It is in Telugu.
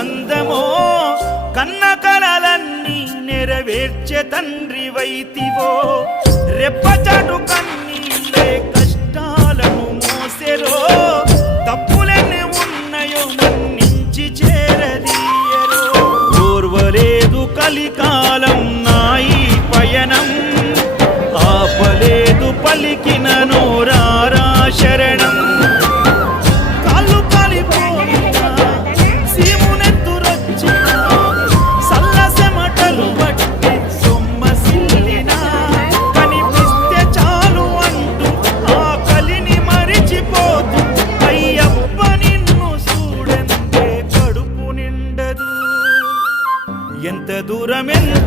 అందమో కన్న కలలన్నీ నెరవేర్చే తండ్రి వైతివో రెప్పచాటు కన్నీళ్ళే కష్టాలను మోసెరో తప్పులెన్ని ఉన్నాయో మన్నించి చేరదీయరో ఓర్వలేదు కలికాలం నాయి పయనం ఆపలేదు పలికిన నోరారా శరణం కాళ్ళు కాలిపోయినా సీమునెత్తురొచ్చినా సల్లసెమటలు బట్టి సొమ్మసిల్లినా కనిపిస్తే చాలు అంటూ ఆ కలిని మరిచిపోతూ అయ్యప్ప నిన్ను చూడంతే కడుపు నిండదు ఎంత దూరమెంత